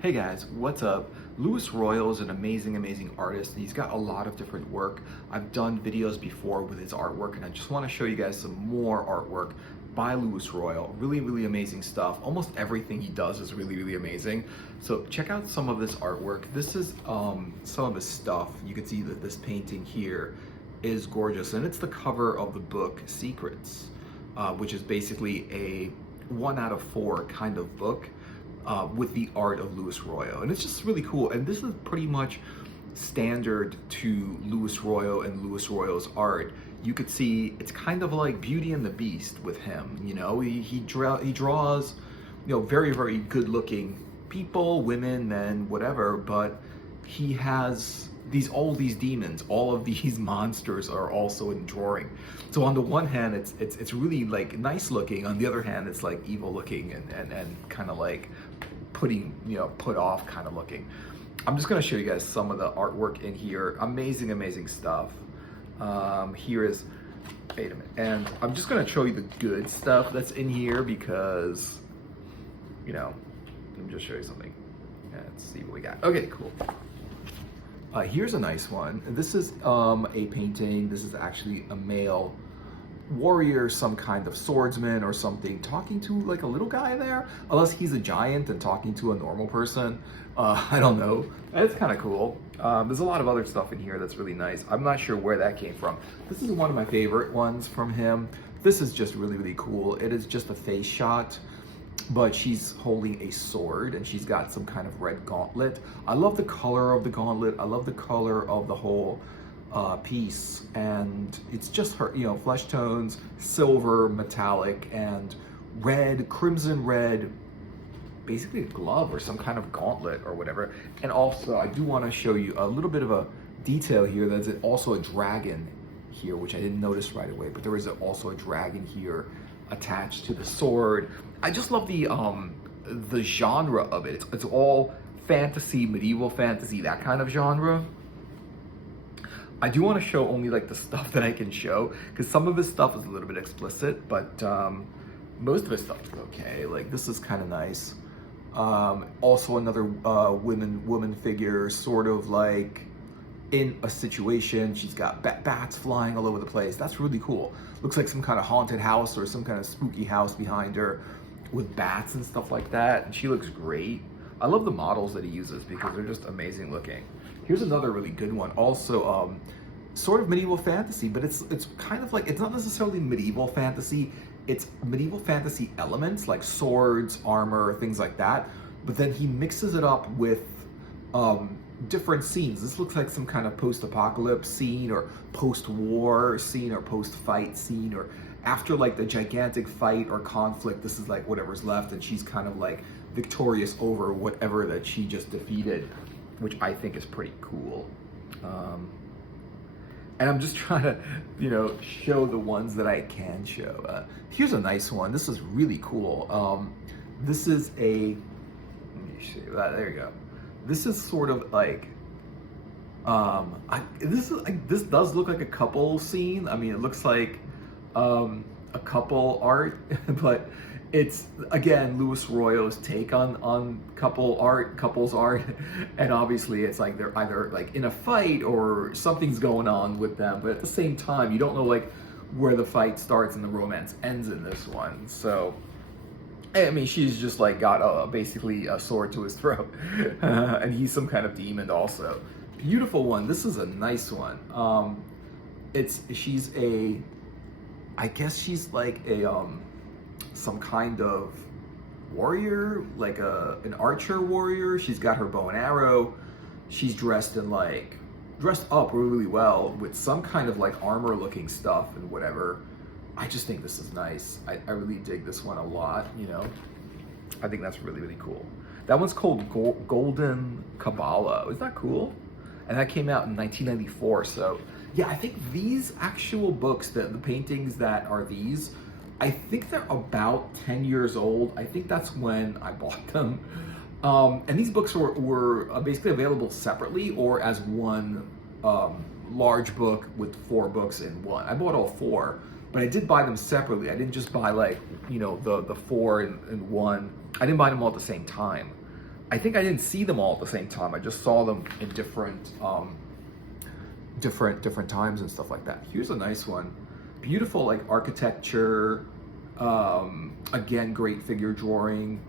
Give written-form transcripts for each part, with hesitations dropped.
Hey guys, what's up? Royo is an amazing artist. He's got a lot of different work. I've done videos before with his artwork, and I just want to show you guys some more artwork by Royo. Really amazing stuff. Almost everything he does is really amazing. So check out some of this artwork. This is some of his stuff. You can see that this painting here is gorgeous, and it's the cover of the book Secrets, which is basically a 1 out of 4 kind of book. With the art of Royo, and it's just really cool. And this is pretty much standard to Royo and Royo's art. You could see it's kind of like Beauty and the Beast with him. You know, he draws, you know, very good looking people, women, men, whatever. But he has all these demons, all of these monsters are also in drawing. So on the one hand, it's really like nice looking. On the other hand, it's like evil looking and kind of like put off kind of looking. I'm just gonna show you guys some of the artwork in here. Amazing stuff. Here is, wait a minute, and I'm just gonna show you the good stuff that's in here because, you know, let me just show you something. Let's see what we got. Okay, cool. Here's a nice one. This is a painting. This is actually a male warrior, some kind of swordsman or something, talking to like a little guy there, unless he's a giant and talking to a normal person. I don't know. It's kind of cool. There's a lot of other stuff in here that's really nice. I'm not sure where that came from. This is one of my favorite ones from him. This is just really cool. It is just a face shot, but she's holding a sword and she's got some kind of red gauntlet. I love the color of the gauntlet. I love the color of the whole piece, and it's just her, you know, flesh tones, silver, metallic, and red, crimson red, basically a glove or some kind of gauntlet or whatever. And also, I do want to show you a little bit of a detail here. There's also a dragon here, which I didn't notice right away, but there is also a dragon here attached to the sword. I just love the genre of it. It's all fantasy, medieval fantasy, that kind of genre. I do want to show only like the stuff that I can show, because some of his stuff is a little bit explicit, but most of his stuff is okay. Like this is kind of nice. Also another woman figure, sort of like in a situation. She's got bats flying all over the place. That's really cool. Looks like some kind of haunted house or some kind of spooky house behind her with bats and stuff like that. And she looks great. I love the models that he uses because they're just amazing looking. Here's another really good one. Also, sort of medieval fantasy, but it's kind of like, it's not necessarily medieval fantasy. It's medieval fantasy elements like swords, armor, things like that. But then he mixes it up with different scenes. This looks like some kind of post-apocalypse scene or post-war scene or post-fight scene, or after like the gigantic fight or conflict. This is like whatever's left, and she's kind of like victorious over whatever that she just defeated, which I think is pretty cool. And I'm just trying to, you know, show the ones that I can show. Here's a nice one. This is really cool. This is let me show you that. There you go. This is sort of like, this does look like a couple scene. I mean, it looks like a couple art, but it's again Royo's take on couples art, and obviously it's like they're either like in a fight or something's going on with them, but at the same time you don't know like where the fight starts and the romance ends in this one. So I mean, she's just like got basically a sword to his throat, and he's some kind of demon also. Beautiful one. This is a nice one. I guess she's like a some kind of warrior, like an archer warrior. She's got her bow and arrow. She's dressed up really well with some kind of like armor looking stuff and whatever. I just think this is nice. I really dig this one a lot, you know. I think that's really cool. That one's called Golden Kabbalah. Isn't that cool? And that came out in 1994. So yeah, I think these actual books, the paintings that are these, I think they're about 10 years old. I think that's when I bought them. And these books were basically available separately or as one large book with 4 books in one. I bought all 4, but I did buy them separately. I didn't just buy like, you know, the 4 in one. I didn't buy them all at the same time. I think I didn't see them all at the same time. I just saw them in different times and stuff like that. Here's a nice one. Beautiful like architecture. Again, great figure drawing.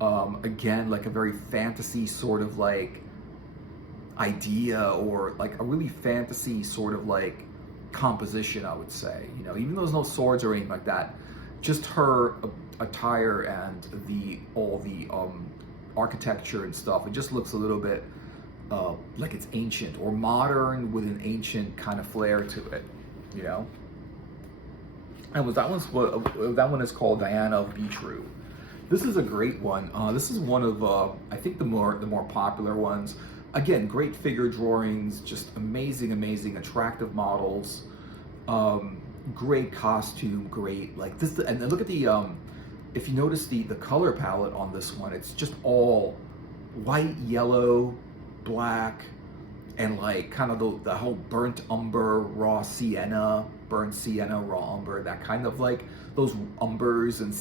Again, like a very fantasy sort of like idea, or like a really fantasy sort of like composition, I would say. You know, even though there's no swords or anything like that, just her attire and all the architecture and stuff, it just looks a little bit like it's ancient or modern with an ancient kind of flair to it, you know. And that one is called Diana of Beetroot. This is a great one. This is one of I think the more popular ones. Again, great figure drawings, just amazing, attractive models, great costume, great like this. And then look at the if you notice the color palette on this one, it's just all white, yellow, black, and like kind of the whole burnt umber, burnt sienna, raw umber, that kind of like those umbers and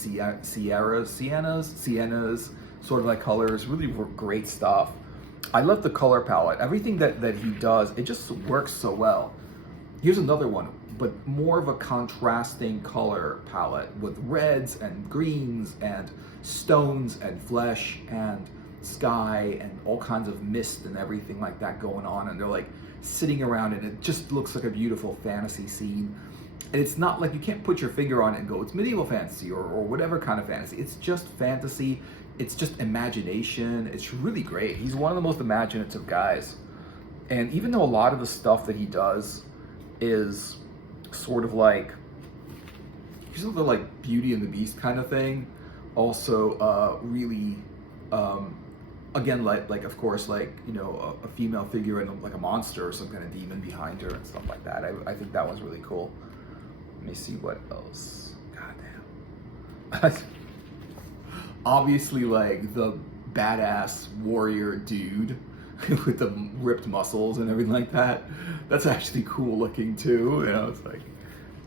siennas, sort of like colors, really great stuff. I love the color palette. Everything that he does, it just works so well. Here's another one, but more of a contrasting color palette with reds and greens and stones and flesh and sky and all kinds of mist and everything like that going on, and they're like sitting around, and it just looks like a beautiful fantasy scene. And it's not like you can't put your finger on it and go, it's medieval fantasy or whatever kind of fantasy. It's just fantasy. It's just imagination. It's really great. He's one of the most imaginative guys. And even though a lot of the stuff that he does is sort of like, here's something like Beauty and the Beast kind of thing. Also, really, again, like of course, like, you know, a female figure and like a monster or some kind of demon behind her and stuff like that. I think that was really cool. Let me see what else. Goddamn. Obviously, like the badass warrior dude with the ripped muscles and everything like that. That's actually cool looking too. You know, it's like,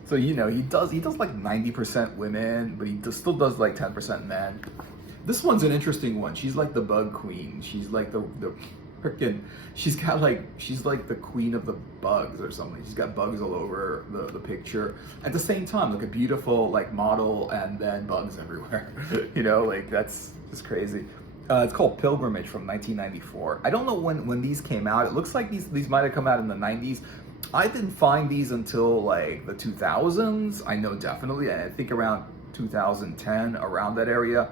so you know, he does like 90% women, but he still does like 10% men. This one's an interesting one. She's like the bug queen. She's like the freaking, she's like the queen of the bugs or something. She's got bugs all over the picture. At the same time, like a beautiful like model and then bugs everywhere. You know, like that's just crazy. It's called Pilgrimage from 1994. I don't know when these came out. It looks like these might have come out in the 90s. I didn't find these until like the 2000s. I know definitely. I think around 2010, around that area,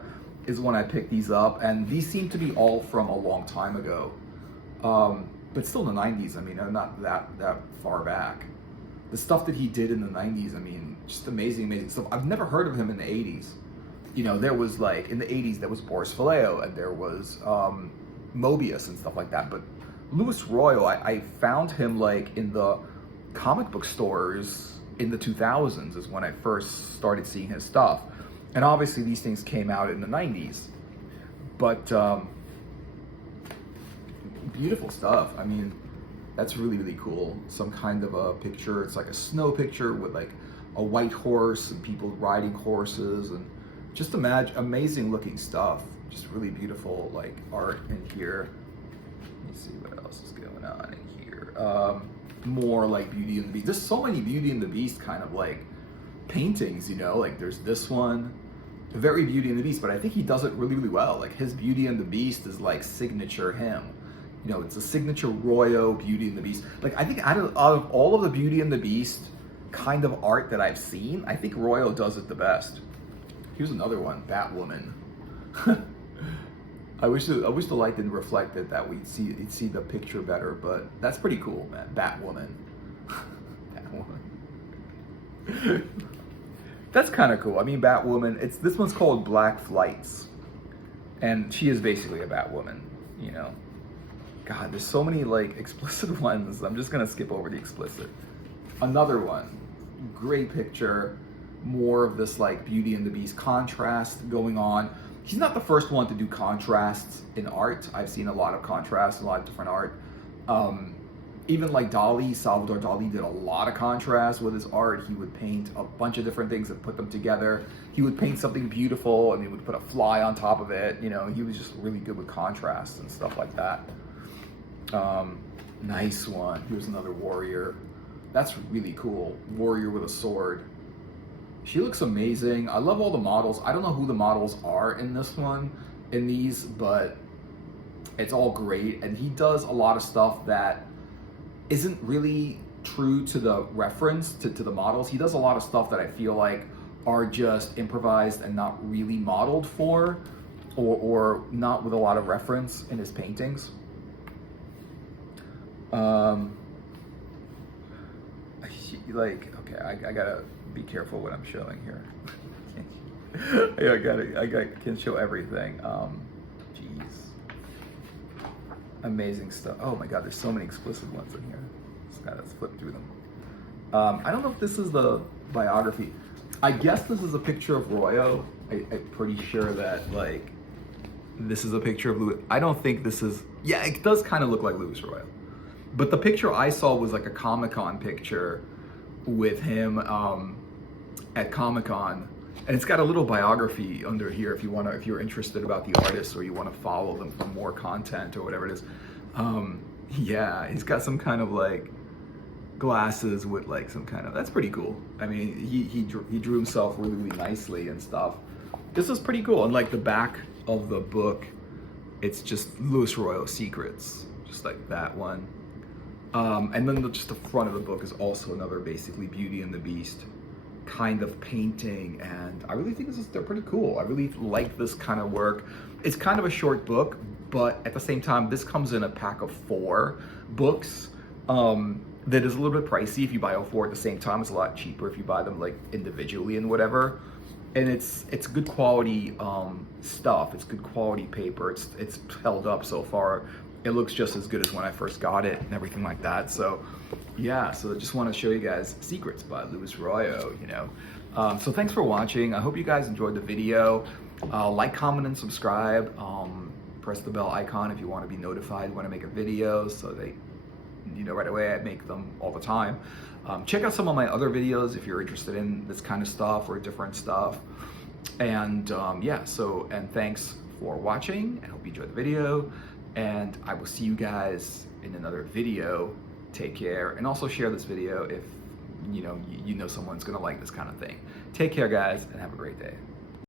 is when I picked these up. And these seem to be all from a long time ago. But still in the 90s, I mean, they're not that far back. The stuff that he did in the 90s, I mean, just amazing stuff. I've never heard of him in the 80s. You know, there was like, in the 80s, there was Boris Vallejo, and there was Mobius and stuff like that. But Louis Royo, I found him like in the comic book stores in the 2000s is when I first started seeing his stuff. And obviously these things came out in the 90s. But beautiful stuff. I mean, that's really cool. Some kind of a picture. It's like a snow picture with like a white horse and people riding horses, and just amazing looking stuff. Just really beautiful like art in here. Let me see what else is going on in here. More like Beauty and the Beast. There's so many Beauty and the Beast kind of like paintings, you know, like there's this one, very Beauty and the Beast, but I think he does it really well. Like his Beauty and the Beast is like signature him. You know, it's a signature Royo Beauty and the Beast. Like I think out of all of the Beauty and the Beast kind of art that I've seen, I think Royo does it the best. Here's another one, Batwoman. I wish the light didn't reflect it, that you'd see the picture better, but that's pretty cool, man. Batwoman. Batwoman. That's kind of cool. I mean, Batwoman, this one's called Black Flights, and she is basically a Batwoman, you know. God, there's so many like explicit ones. I'm just gonna skip over the explicit. Another one, great picture, more of this like Beauty and the Beast contrast going on. He's not the first one to do contrasts in art. I've seen a lot of contrasts, a lot of different art. even like Dali, Salvador Dali did a lot of contrast with his art. He would paint a bunch of different things and put them together. He would paint something beautiful and he would put a fly on top of it. You know, he was just really good with contrast and stuff like that. Nice one. Here's another warrior. That's really cool. Warrior with a sword. She looks amazing. I love all the models. I don't know who the models are in this one, in these, but it's all great. And he does a lot of stuff that isn't really true to the reference to the models. He does a lot of stuff that I feel like are just improvised and not really modeled for, or not with a lot of reference in his paintings. Okay, I gotta be careful what I'm showing here. I can show everything. Jeez. Amazing stuff. Oh my God, there's so many explicit ones in here. Let's flip through them. I don't know if this is the biography. I guess this is a picture of Royo. I'm pretty sure that like this is a picture of Louis. I don't think this is. Yeah, it does kind of look like Louis Royo. But the picture I saw was like a Comic-Con picture with him at Comic-Con, and it's got a little biography under here if you're interested about the artist or you want to follow them for more content or whatever it is. Yeah, he's got some kind of like glasses with like some kind of, that's pretty cool. I mean, he drew himself really, really nicely and stuff. This is pretty cool. And like the back of the book, it's just Louis Royo Secrets, just like that one. And then just the front of the book is also another basically Beauty and the Beast kind of painting, and I really think they're pretty cool. I really like this kind of work. It's kind of a short book, but at the same time, this comes in a pack of 4 books that is a little bit pricey if you buy all 4 at the same time. It's a lot cheaper if you buy them like individually and whatever. And it's good quality stuff. It's good quality paper. It's held up so far. It looks just as good as when I first got it and everything like that. So yeah, so I just want to show you guys Secrets by Louis Royo, you know. So thanks for watching. I hope you guys enjoyed the video. Like, comment, and subscribe. Press the bell icon if you want to be notified when I make a video, so they, you know, right away. I make them all the time. Check out some of my other videos if you're interested in this kind of stuff or different stuff. And yeah, and thanks for watching, and hope you enjoyed the video. And I will see you guys in another video. Take care, and also share this video if you know someone's gonna like this kind of thing. Take care, guys, and have a great day.